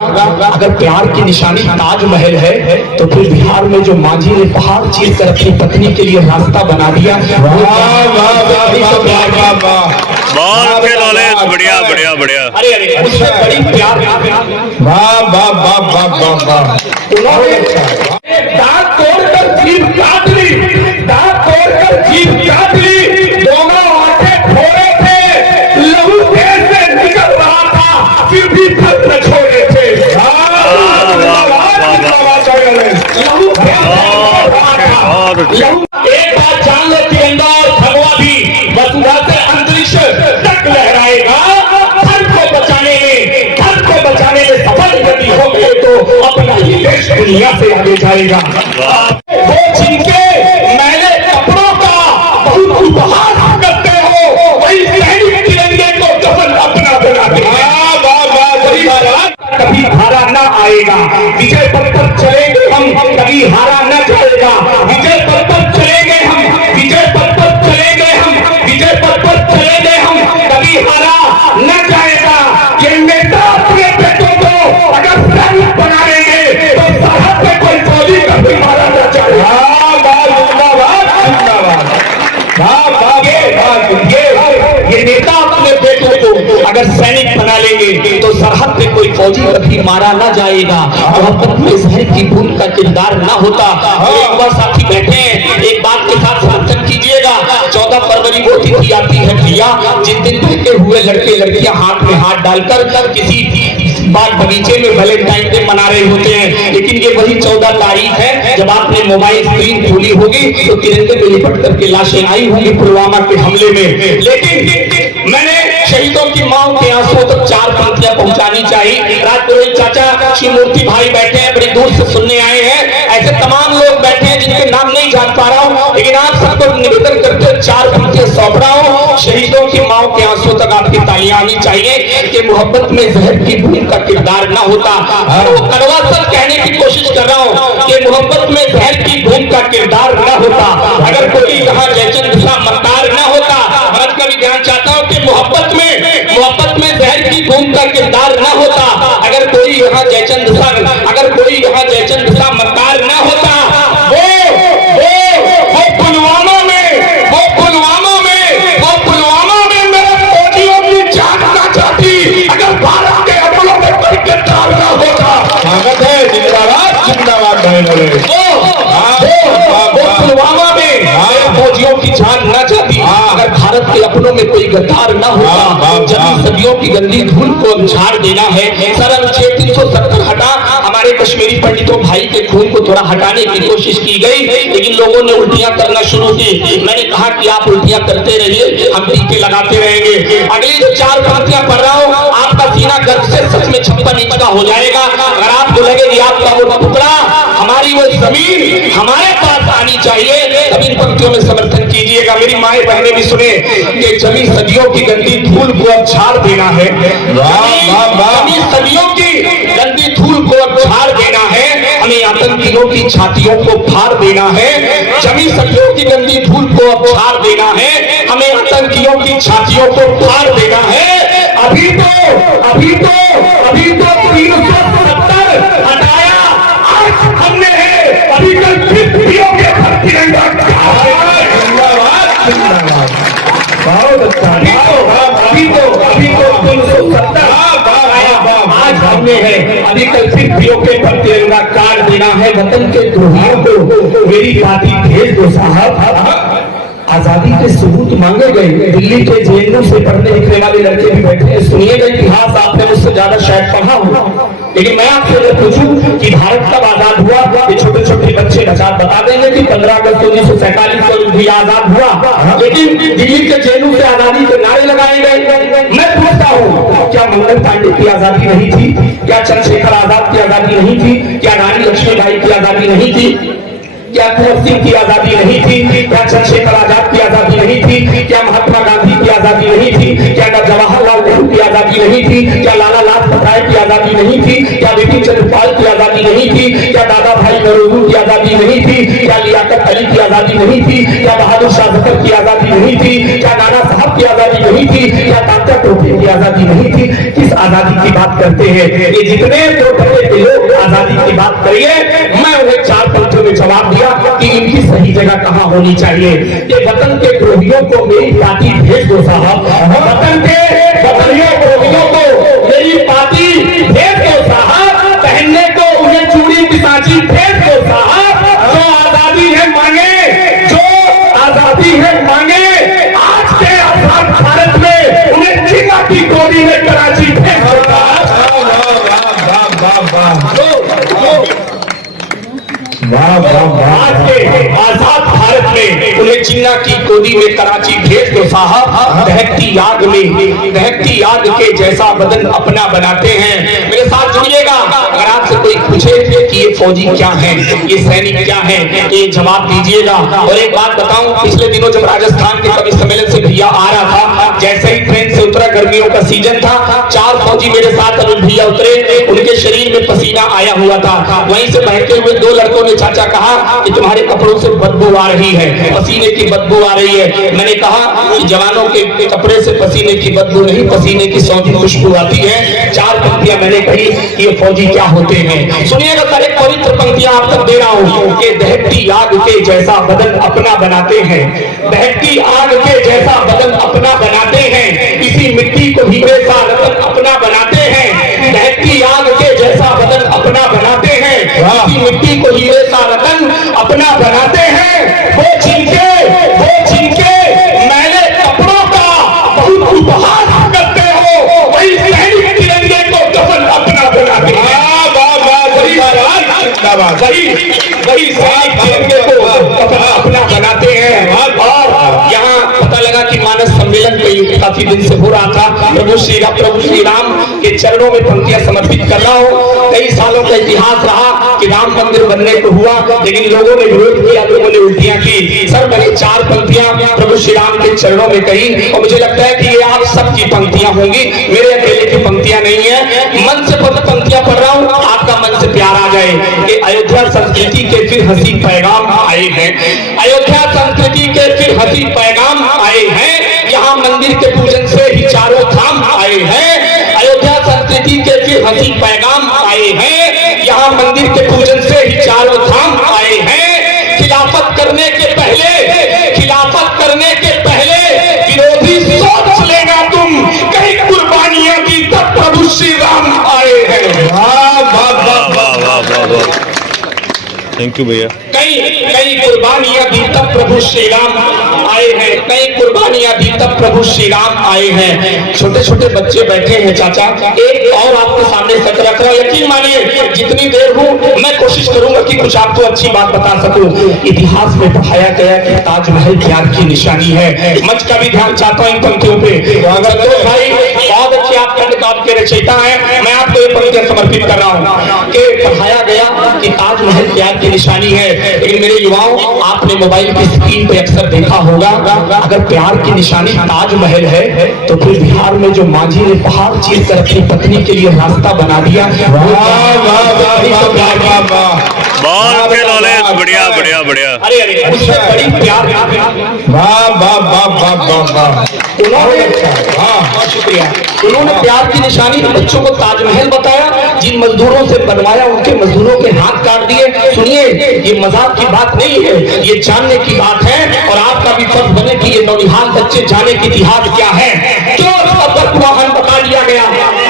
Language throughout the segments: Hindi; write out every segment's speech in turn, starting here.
अगर प्यार की निशानी ताजमहल है तो फिर बिहार में जो मांझी ने पहाड़ चीर कर अपनी पत्नी के लिए रास्ता बना दिया। बहुत नॉलेज, बढ़िया बढ़िया बढ़िया। अरे अरे उससे बड़ी प्यार। वाह वाह वाह वाह वाह वाह। उन्होंने दांत तोड़कर जीभ काट ली, दांत तोड़कर जीभ काट ली, दोनों आंखें फोड़े थे, लहू देह से निकल रहा था, फिर भी थक न छोड़े थे। एक बात जान लो तिरंगा और भगवा भी वसुधा से अंतरिक्ष तक लहराएगा। धर्म को बचाने में सफल गति हो गए तो अपना ही देश दुनिया से आगे जाएगा। वो जिनके मैले कपड़ों का बहुत उपहास करते हो, वही सैनिक तिरंगे को कफन अपना बनाते हैं। कभी हारा न आएगा, विजय पथ पर चलेंगे हम, कभी हारा न जाएगा। विजय पथ पर चलेंगे हम, विजय पथ पर चलेंगे हम, विजय पथ पर चलेंगे हम, कभी हारा न जाएगा। ये नेता अपने बेटों को अगर सैनिक बना लेंगे तो सरहद पे कोई फौजी कभी मारा न जाएगा। ये नेता अपने बेटों को अगर सैनिक बना लेंगे तो सरहद पे कोई फौजी कभी मारा ना जाएगा। मोहब्बत में जहर की बूंद का किरदार ना होता। युवा साथी बैठे हैं, एक बात के साथ समर्थन कीजिएगा। 14 फरवरी वो तिथि आती है भैया जिस दिन बहते हुए लड़के लड़कियां हाथ में हाथ डालकर किसी बाग बगीचे में वैलेंटाइन डे मना रहे होते हैं। लेकिन ये वही 14 तारीख है जब आपने मोबाइल स्क्रीन खोली होगी तो तिरंगे में लिपट करके लाशें आई होंगी पुलवामा के हमले में। लेकिन मैंने शहीदों की मांग के आंसुओं तक 4 पंक्तियां पहुंचानी चाहिए। राजपुरोहित चाचा श्री मूर्ति भाई बैठे हैं, बड़ी दूर से सुनने आए हैं। ऐसे तमाम लोग बैठे हैं जिनके नाम नहीं जान पा रहा हूं, लेकिन आप सबको निवेदन करते हुए 4 पंक्तियां सौंप रहा हूं। शहीदों की मांग के आंसुओं तक आपकी तालियां आनी चाहिए कि मोहब्बत में जहर की बूंद का किरदार ना होता। वो कड़वा सच कहने की कोशिश कर रहा हूं कि मोहब्बत में जहर की बूंद का किरदार ना होता। अगर कोई यहाँ जयचंद सा मक्कार ना होता। आज का भी ध्यान चाहता हूं कि मोहब्बत में जहर की बूंद का किरदार ना होता। अगर कोई यहाँ जयचंद सा मक्कार ना होता। वो पुलवामा में मेरे फौजियों की जान ना जाती अगर भारत के अपनों में कोई किरदार ना होता। स्वागत है, जिंदाबाद जिंदाबाद। पुलवामा में फौजियों की जान न जाती अगर भारत के अपनों में कोई गद्दार न होता। जब सदियों की गंदी धूल को अब झाड़ देना है। सर अनुच्छेद 370 हटा, हमारे कश्मीरी पंडितों भाई के खून को थोड़ा हटाने की कोशिश की गई, लेकिन लोगों ने उल्टियां करना शुरू की। मैंने कहा कि आप उल्टियां करते रहिए, हम टीके लगाते रहेंगे। अगली जो 4 पंक्तियां पढ़ रहा हूं, आपका सीना गर्व से सच में 56 इंच का हो जाएगा। अगर आपको लगे कि आपका वो टुकड़ा, हमारी वो जमीन हमारे पास आनी चाहिए, तब इन पंक्तियों में समर्थन कीजिएगा। मेरी माए बहनें भी सुने कि जमी सदियों की गंदी धूल को अब झाड़ देना है। जमी सदियों की गंदी धूल को अब झाड़ देना है। हमें आतंकियों की छातियों को फाड़ देना है। जमी सदियों की गंदी धूल को अब झाड़ देना है। हमें आतंकियों की छातियों को फाड़ देना है। अभी तो 370 हटाया, आज हमने है, अभी कल फिर पियोगे तिरंगा। बहुत अच्छा। अभी तो 370 आज हमने है, अभी कल फिर पियोगे पर तिरंगा काट देना है। वतन के द्रोहियों को मेरी पार्टी भेज दो साहब। आजादी के सबूत मांगे गए। दिल्ली के जेएनयू से पढ़ने लिखने वाले लड़के भी बैठे हैं। सुनिएगा इतिहास, आपने मुझसे ज्यादा शायद पढ़ा होगा, लेकिन मैं आपसे अगर पूछूं कि भारत कब आजाद हुआ, ये छोटे छोटे बच्चे आजाद बता देंगे कि 15 अगस्त 1947 को भी आजाद हुआ। लेकिन दिल्ली के जेएनयू से आजादी के नारे लगाए गए। मैं पूछता हूँ, क्या मंगल पांडे की आजादी नहीं थी? क्या चंद्रशेखर आजाद की आजादी नहीं थी? क्या रानी लक्ष्मीबाई की आजादी नहीं थी? क्या भगत सिंह की आजादी नहीं थी? क्या चंद्रशेखर आजाद की आजादी नहीं थी? क्या महात्मा गांधी की आजादी नहीं थी? क्या जवाहरलाल नेहरू की आजादी नहीं थी? क्या लाला लाजपत राय की आजादी नहीं थी? क्या बिपिन चंद्र पाल की आजादी नहीं थी? क्या दादा भाई नौरोजी की आजादी नहीं थी? क्या लियाकत अली की आजादी नहीं थी? क्या बहादुर शाह जफर की आजादी नहीं थी? क्या नाना साहब की आजादी नहीं थी? क्या तात्या टोपे की आजादी नहीं थी? किस आजादी की बात करते हैं? ये जितने दो तरह के लोग आजादी की बात करिए, मैं उन्हें 4 पंक्तियों में जवाब दिया कि इनकी सही जगह कहां होनी चाहिए। ये वतन के द्रोहियों को मेरी पार्टी भेज दो साहब, वतन के द्रोहियों को मेरी पार्टी भेज दो साहब, पहनने को उन्हें चूड़ी पिसाची भेज दो साहब। जो आजादी है मांगे, जो आजादी है मांगे, आज के आजाद भारत में उन्हें चिंगा की गोली में कराची भेज दो साहब। आज के आजाद भारत में उन्हें चिन्ना की गोदी में कराची भेज दो साहब। दहकती आग के जैसा बदन अपना बनाते हैं। मेरे साथ जुड़िएगा। अगर आपसे कोई पूछे कि ये फौजी क्या है, ये सैनिक क्या है, तो ये जवाब दीजिएगा। और एक बात बताऊं, पिछले दिनों जब राजस्थान के कवि सम्मेलन से भैया आ रहा था, जैसे ही ट्रेन से उतरा, गर्मियों का सीजन था, 4 फौजी मेरे साथ अनुज भैया उतरे, उनके शरीर में पसीना आया हुआ था। वहीं से बहते हुए 2 लड़कों ने चाचा कहा कि तुम्हारे कपड़ों से बदबू आ रही है, पसीने की बदबू आ रही है। मैंने कहा कि जवानों के कपड़े से पसीने की बदबू नहीं, पसीने की सौंधी खुशबू आती है। 4 पंक्तियां मैंने कही कि ये फौजी क्या होते हैं। सुनिएगा सर, एक पवित्र पंक्तियां आप तक दे रहा हूं कि दहकती आग के जैसा बदन अपना बनाते हैं, दहकती आग के जैसा बदन अपना बनाते हैं, इसी मिट्टी को हीरे सा रतन अपना बनाते हैं। दहकती आग के जैसा बदन अपना बनाते हैं, इसी मिट्टी को हीरे सा रतन अपना बनाते हैं। वो जिनके मैले कपड़ों का बहुत उपहास करते हो, वही सैनिक तिरंगे को कफन अपना बनाते हैं। वही सैनिक तिरंगे को कफन अपना बनाते हैं। और यहाँ पता लगा कि मानस सम्मेलन काफी दिन से हो रहा था। प्रभु श्री राम के चरणों में पंक्तियां समर्पित कर रहा हूँ। कई सालों का इतिहास रहा कि राम मंदिर बनने को हुआ, लेकिन लोगों ने विरोध किया, लोगों ने उल्टियां की। सर, मैंने 4 पंक्तियां प्रभु श्री राम के चरणों में कही और मुझे लगता है कि ये आप सबकी पंक्तियां होंगी, मेरे अकेले की पंक्तियां नहीं है। मन से पंक्तियां पढ़ रहा हूँ, आपका मन से प्यार आ जाए कि अयोध्या संस्कृति के फिर हंसी पैगाम आए हैं, अयोध्या संस्कृति के फिर हंसी पैगाम आए हैं। यहाँ मंदिर के पूजन से ही चारों धाम आए हैं। अयोध्या संस्कृति के फिर हंसी पैगाम आए हैं। यहाँ मंदिर के पूजन से ही चारों धाम आए हैं। खिलाफत करने के पहले विरोधी सोच लेना तुम, कई कुर्बानियां दी तब प्रभु श्री राम आए हैं। थैंक यू भैया। कई कुर्बानियां दी तब प्रभु श्री राम आए हैं, कई कुर्बानियां दी तब प्रभु श्री राम आए हैं। छोटे छोटे बच्चे बैठे हैं चाचा, एक और आपके सामने सच रख रहा हूं, यकीन मानिए जितनी देर हूं मैं कोशिश करूंगा कि कुछ आपको अच्छी बात बता सकूं। इतिहास में पढ़ाया गया कि ताजमहल प्यार की निशानी है। मंच का भी ध्यान चाहता हूं इन पंक्तियों पे। संतोष भाई बहुत अच्छे आपके रचयिता है, मैं आपको ये पंक्तियां समर्पित कर रहा हूं कि पढ़ाया गया कि ताजमहल प्यार की निशानी है। लेकिन मेरे युवाओं, आपने मोबाइल की स्क्रीन पे अक्सर देखा होगा, अगर प्यार की निशानी ताजमहल है तो फिर बिहार में जो मांझी ने पहाड़ चीर कर अपनी पत्नी के लिए रास्ता बना दिया, बहुत नॉलेज, बढ़िया। अरे उससे बड़ी प्यार, शुक्रिया। उन्होंने प्यार की निशानी बच्चों को ताजमहल बताया, जिन मजदूरों से बनवाया उनके मजदूरों के हाथ काट दिए। सुनिए, ये मजाक की बात नहीं है, ये जानने की बात है। और आपका भी फर्ज बने कि ये नौनिहाल बच्चे जाने कि इतिहास क्या है। क्यों महान बता दिया गया,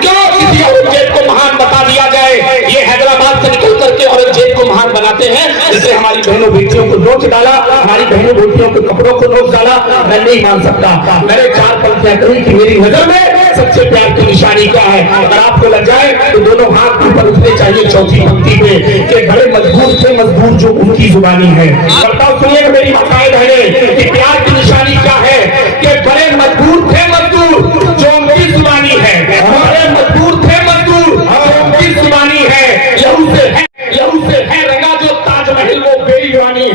क्यों किसी औरंगजेब को महान बता दिया जाए। ये हैदराबाद से निकल करके औरंगजेब को महान बनाते हैं, जिससे हमारी बहनों बेटियों को नोच डाला, हमारी बहनों बेटियों के कपड़ों को नोच डाला। मैं नहीं मान सकता। मैंने 4 पंक्तियां कही कि मेरी नजर में सबसे प्यार की निशानी क्या है। अगर आपको लग जाए तो दोनों हाथ ऊपर उठने चाहिए चौथी पंक्ति पे कि बड़े मजबूर थे मजबूर जो उनकी जुबानी है। बताओ, सुनिए मेरी माताएं बहनें कि प्यार की निशानी क्या है कि बड़े मजबूर थे मजदूर जो उनकी जुबानी है, बड़े मजबूर थे मजदूर जो उनकी जुबानी है। लहू से है रंगा जो ताजमहल वो बेईमानी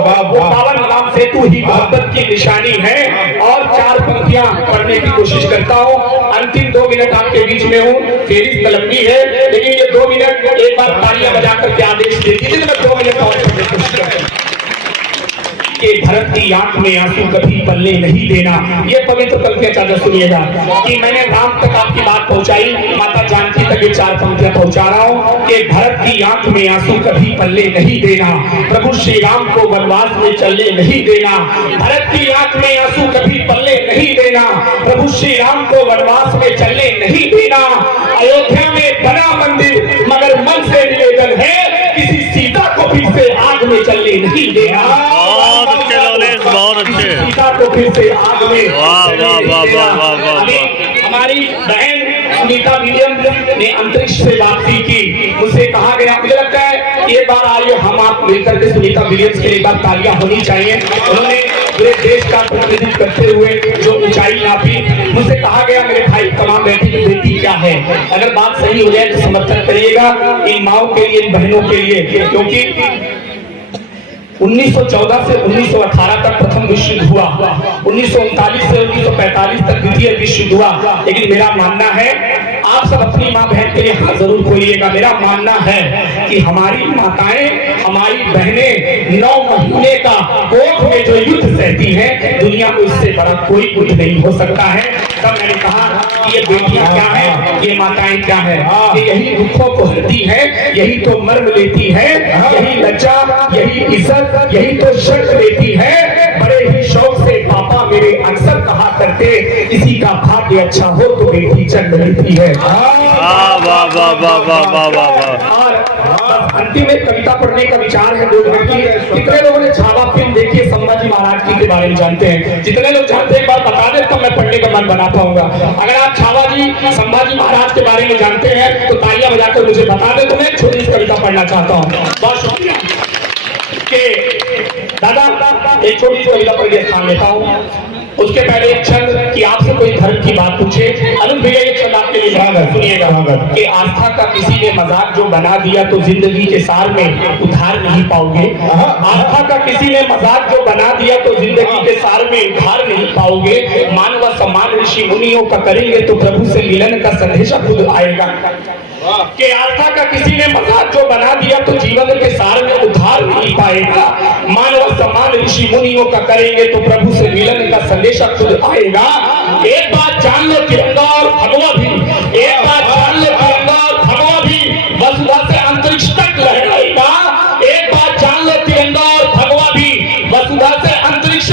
वाह वो वाह पावन नाम सेतु ही मोहब्बत की निशानी है। और 4 पंक्तियां पढ़ने की कोशिश करता हूँ। अंतिम 2 मिनट आपके बीच में हूँ, फेरिस्त लंबी है, लेकिन ये 2 मिनट एक बार तालियां बजाकर के आदेश दे दीजिए। मैं 2 मिनट और पढ़ने की कोशिश करता हूँ कि भरत की आंख में आंसू कभी पलने नहीं देना। ये पवित्र पंक्तियां चाचा सुनिएगा कि मैंने राम तक आपकी बात पहुंचाई, माता जानकी तक ये 4 पंक्तियां पहुंचा रहा हूं कि भरत की आंख में आंसू कभी पलने नहीं देना, प्रभु श्री राम को वनवास में चलने नहीं देना। भरत की आंख में आंसू कभी पलने नहीं देना, प्रभु श्री राम को वनवास में चलने नहीं देना। अयोध्या में बना मंदिर मगर मन से निवेदन है, किसी सीता को फिर से आग में चलने नहीं देना। बहुत अच्छे लॉलेंस, बहुत अच्छे। सीता को फिर से आग में वाह वाह वाह वाह वाह वाह अभी वाह। हमारी बहन सुनीता विलियम्स ने अंतरिक्ष से वापसी की, मुझसे कहा गया, मुझे लगता है ये बार आइए हम आप मिलकर के सुनीता विलियम्स के लिए एक बार तालियां होनी चाहिए। उन्होंने पूरे देश का प्रतिनिधित्व करते हुए जो ऊंचाई नापी। मुझसे कहा गया मेरे भाई तमाम बेटी की बेटी क्या है, अगर बात सही हो जाए तो समर्थन करिएगा इन माओ के लिए, इन बहनों के लिए, क्योंकि 1914 से 1918 तक प्रथम विश्व युद्ध हुआ, 1939 से 1945 तक द्वितीय विश्व युद्ध हुआ। लेकिन मेरा मानना है, आप सब अपनी माँ बहन के लिए हाथ जरूर खोलिएगा, मेरा मानना है कि हमारी माताएं, हमारी बहनें 9 महीने का कोख में जो युद्ध सहती हैं, दुनिया में इससे बड़ा कोई युद्ध नहीं हो सकता है। तब मैंने कहा कि ये बेटियां क्या है, ये माताएं क्या है, कि यही दुखों को हरती है, यही तो मर्म लेती है, यही लज्जा, यही इज्जत, यही तो शर्त लेती है। बड़े ही शौक से पापा मेरे अक्सर कहा करते, किसी का भाग्य अच्छा हो तो बेटी जन्म लेती है। वाह वाह वाह वाह वाह वाह वाह वाह। और अंतिम में कविता पढ़ने का विचार है 2 मिनट की। कितने लोगों ने छावा फिल्म देखी है, संभाजी महाराज जी के बारे में जानते हैं? जितने लोग जानते हैं एक बार बता दें तो मैं पढ़ने का मन बना पाऊंगा। अगर आप छावा जी, संभाजी महाराज के बारे में जानते हैं तो तालियां बजाकर मुझे बता दें, तो मैं एक छोटी सी कविता पढ़ना चाहता हूँ। बहुत शुक्रिया कि दादा एक छोटी सी कविता पढ़ के स्थान लेता हूँ। उसके पहले एक छंद कि आपसे कोई धर्म की बात पूछे। अरुण भैया ये छंद आपके लिए सुनिएगा कि आस्था का किसी ने मजाक जो बना दिया तो जिंदगी के सार में उधार नहीं पाओगे। आस्था का किसी ने मजाक जो बना दिया तो जिंदगी के सार में उधार नहीं पाओगे। मान व सम्मान ऋषि मुनियों का करेंगे तो प्रभु से मिलन का संदेशा खुद आएगा। कि आस्था का किसी ने मजाक जो बना दिया तो जीवन के सार में उधार नहीं पाएगा। मान व सम्मान ऋषि मुनियों का करेंगे तो प्रभु से मिलन का संदेशा खुद आएगा। एक बात जान लो तिरंगा और भगवा भी, एक बात जान लो तिरंगा और भगवा भी वसुधा से अंतरिक्ष तक लहराएगा। एक बात जान लो तिरंगा और भगवा भी वसुधा से अंतरिक्ष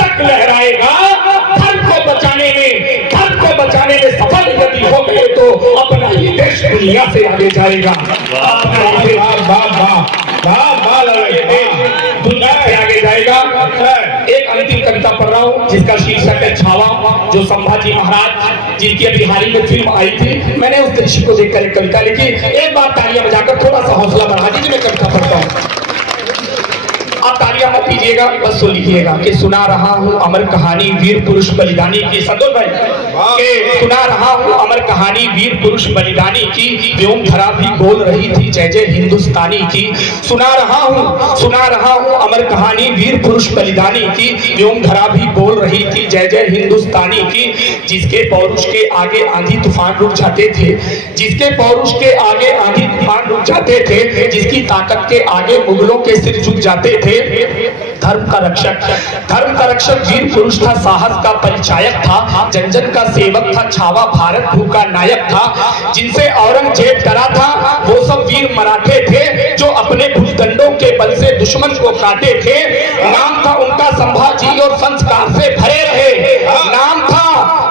तक लहराएगा। धर्म को बचाने में सफल यदि हो गए तो अपना ये देश दुनिया से आगे जाएगा। दुनिया से आगे जाएगा। एक अंतिम कविता पढ़ रहा हूँ जिसका शीर्षक है छावा, जो संभाजी महाराज जिनकी अभी हाल ही में फिल्म आई थी। मैंने उस दृश्य को देखकर एक कविता लिखी। एक बार तालियां बजाकर थोड़ा सा हौसला बढ़ा दीजिए, मैं कविता पढ़ता हूँ। आप तालियां मत दीजिएगा, बस सो लिखिएगा कि सुना रहा हूँ अमर कहानी वीर पुरुष बलिदानी की। संतोष भाई के सुना रहा हूँ अमर कहानी वीर पुरुष बलिदानी की, व्योम धरा भी बोल रही थी जय जय हिंदुस्तानी की। सुना रहा हूँ अमर कहानी वीर पुरुष बलिदानी की, व्योम धरा भी बोल रही थी जय जय हिंदुस्तानी की। जिसके पौरुष के आगे आंधी तूफान रुक जाते थे, जिसके पौरुष के आगे आंधी तूफान रुक जाते थे, जिसकी ताकत के आगे मुगलों के सिर झुक जाते थे। धर्म का रक्षक वीर पुरुष था, साहस का परिचायक था, जन जन का सेवक था, छावा भारत भू का नायक था। जिनसे औरंगजेब डरा था वो सब वीर मराठे थे, जो अपने भुजदंडों के बल से दुश्मन को काटे थे। नाम था उनका संभाजी और संस्कार से भरे रहे। नाम था,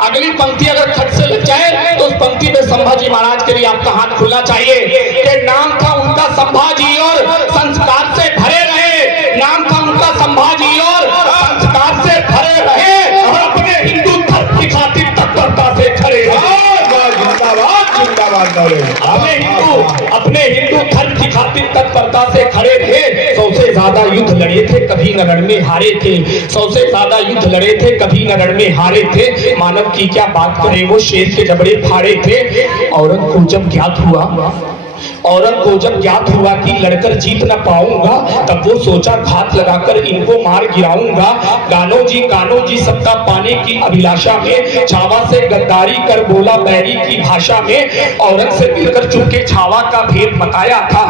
अगली पंक्ति अगर खट से लग जाए तो उस पंक्ति में संभाजी महाराज के लिए आपका हाथ खुलना चाहिए कि नाम था उनका संभाजी और संस्कार से भरे रहे। नाम था उनका संभाजी और संस्कार से भरे रहे, और अपने हिंदू धर्म की खातिर तत्परता से खड़े रहे। अपने हिंदू धर्म की खातिर तत्परता से खड़े रहे। 100 से ज्यादा युद्ध लड़े थे, कभी न रण में हारे थे। 100 से ज्यादा युद्ध लड़े थे, कभी न रण में हारे थे। मानव की क्या बात करे, वो शेर के जबड़े फाड़े थे। औरत को जब ज्ञात हुआ औरत को जब ज्ञात हुआ कि लड़कर जीत न पाऊंगा, तब वो सोचा घात लगाकर इनको मार गिराऊंगा। कान्हो जी सत्ता पाने की अभिलाषा में छावा से गद्दारी कर बोला बैरी की भाषा में। औरत से मिलकर चुपके छावा का भेद बताया था,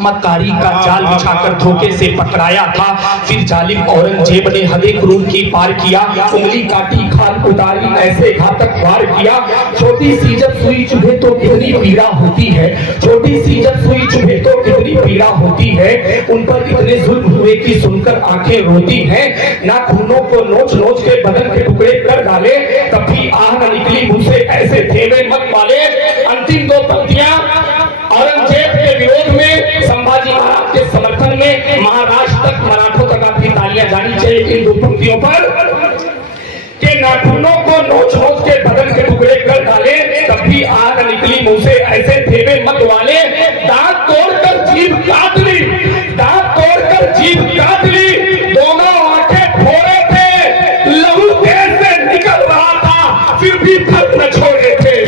मक्कारी का जाल बिछाकर धोखे से पकड़ाया था। फिर जालिम औरंगजेब ने हदे क्रूर की पार किया, उंगली काटी खान उतारी ऐसे घातक वार किया। छोटी सी जब सुई चुभे तो कितनी पीड़ा होती है, छोटी सी जब सुई चुभे तो कितनी पीड़ा होती है। उन पर इतने जुल्म हुए कि सुनकर आंखें रोती हैं। ना खूनों को नोच नोच के बदन के टुकड़े कर डाले, तब भी आह न निकली मुंह से ऐसे थेवे मत वाले। अंतिम दो पंक्तियां औरंगजेब के विरोध में, संभाजी महाराज के समर्थन में। महाराष्ट्र तक मराठों तक आपकी तालियां जानी चाहिए इन दो पंक्तियों पर के नाखूनों को नोच नोच के बदन के टुकड़े कर डाले, तब भी आग निकली मुंह से ऐसे थेवे मत वाले। दांत तोड़कर जीभ काट ली, दांत तोड़कर जीभ काट ली, दोनों आंखें फोड़े थे, लहू देह से निकल रहा था, फिर भी धर्म न छोड़े थे।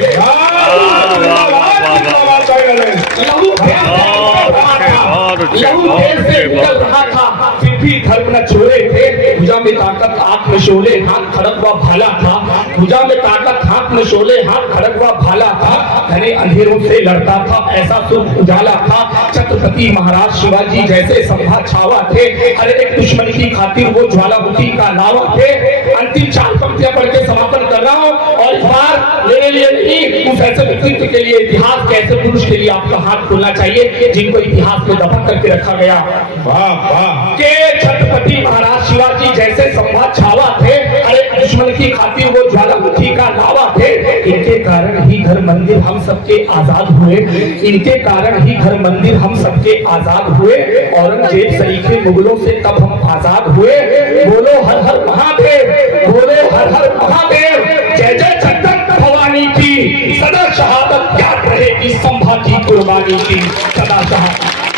लहू देह से निकल रहा था, फिर भी धर्म न छोड़े थे। भुजा में ताकत आंख में शोले, हाथ खड़क व भाला था। भुजा में ताकत हाथ में शोले, हाथ खड़क व भाला था। घने अंधेरों से लड़ता था, ऐसा सुख उजाला था। छत्रपति महाराज शिवाजी जैसे संभा छावा थे, हर एक दुश्मन की खातिर वो ज्वालामुखी का लावा थे। अंतिम चार पंक्तियां पढ़ के समापन कर रहा हूँ, और इस बार मेरे लिए नहीं, उस ऐसे व्यक्तित्व के लिए, इतिहास के ऐसे पुरुष के लिए आपका हाथ खोलना चाहिए जिनको इतिहास में दफन करके रखा गया। वाह वाह के छत्रपति महाराज शिवाजी जैसे संवाद छावा थे, अरे दुश्मन की खातिर वो ज्वालामुखी का लावा थे। इनके कारण ही घर मंदिर हम सबके आजाद हुए, इनके कारण ही घर मंदिर हम सबके आजाद हुए। औरंगजेब सरीखे मुगलों से तब हम आजाद हुए। बोलो हर हर महादेव, बोलो हर हर महादेव। जय जय जगदम्ब भवानी की, सदा शहादत याद रहेगी संभा की कुर्बानी की, सदा शहादत।